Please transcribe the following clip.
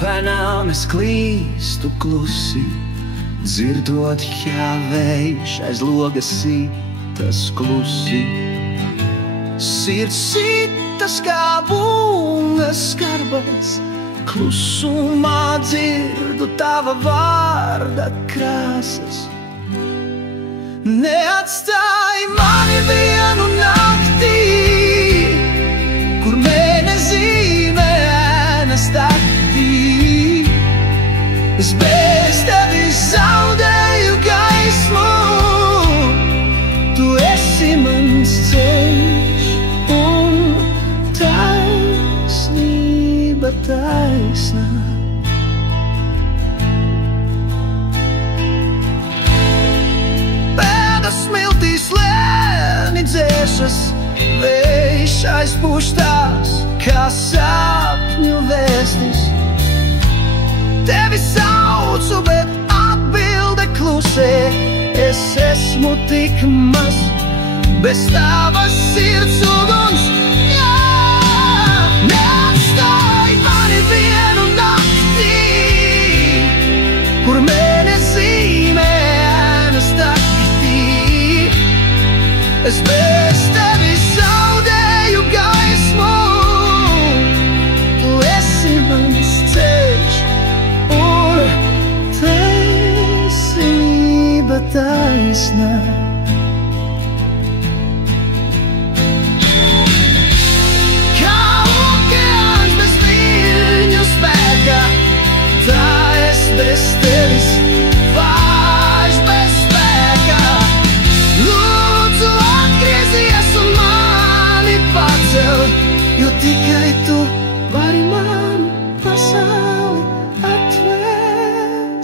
penām es klīstu klusi, dzirdot, kā vējš aiz logas sītas klusi. Sirds sītas kā bungas skarbas, klusumā dzirdu tava vārda krāsas. Neatstāj mani vienu naktī, kur mēnezīme ēnas taktī. Es bez tevis zaudēju gaismu, tu esi mans ceļš un taisnība taisnā. Pēdas smiltīs lēni dzēšas, vējš aizpūš tās kā sapņu vēstis. Tevi saucu, bet atbilde klusē, es esmu tik maz, bez tavas sirds uguns. Neatstāj mani vienu naktī, kur mēnezīme ēnas taktī. Es bez tevis zaudēju gaismu, tu esi mans ceļš un taisnība taisnā. Kā okeāns bez viļņu spēka, tā es bez tevis vairs bez spēka. Lūdzu atgriezies un mani pacel, jo tikai tu vari man pasauli atvērt.